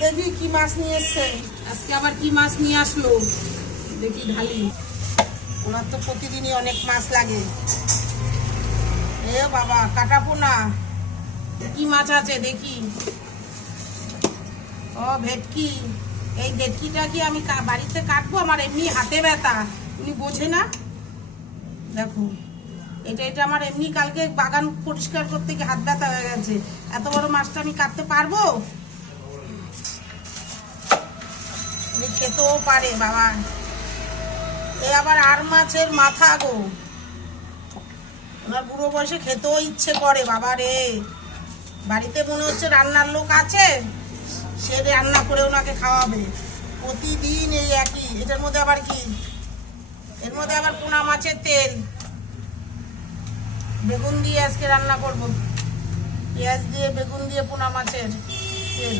দেখি কি মাছ নিয়ে এসছে আজকে, আবার কি মাছ নিয়ে আসলো দেখি ঢালি। ওনার তো প্রতিদিনই অনেক মাছ লাগে। এ বাবা, কাটা পোনা, কি মাছ আছে দেখি। ও ভেটকি। এই ভেটকিটা কি আমি বাড়িতে কাটবো? আমার এমনি হাতে ব্যথা, উনি বোঝে না। দেখো এটা আমার এমনি কালকে বাগান পরিষ্কার করতে গিয়ে হাত ব্যথা হয়ে গেছে। এত বড় মাছটা আমি কাটতে পারবো? উনি খেতেও পারে বাবা। এ আবার আর মাছের মাথা গো। ওনার বুড়ো বয়সে খেতেও ইচ্ছে করে বাবা রে। বাড়িতে মনে হচ্ছে রান্নার লোক আছে, সে রান্না করে ওনাকে খাওয়াবে। প্রতিদিন এই একই। এটার মধ্যে আবার কি? এর মধ্যে আবার পোনা মাছের তেল। বেগুন দিয়ে আজকে রান্না করব, পেঁয়াজ দিয়ে বেগুন দিয়ে পোনা মাছের তেল।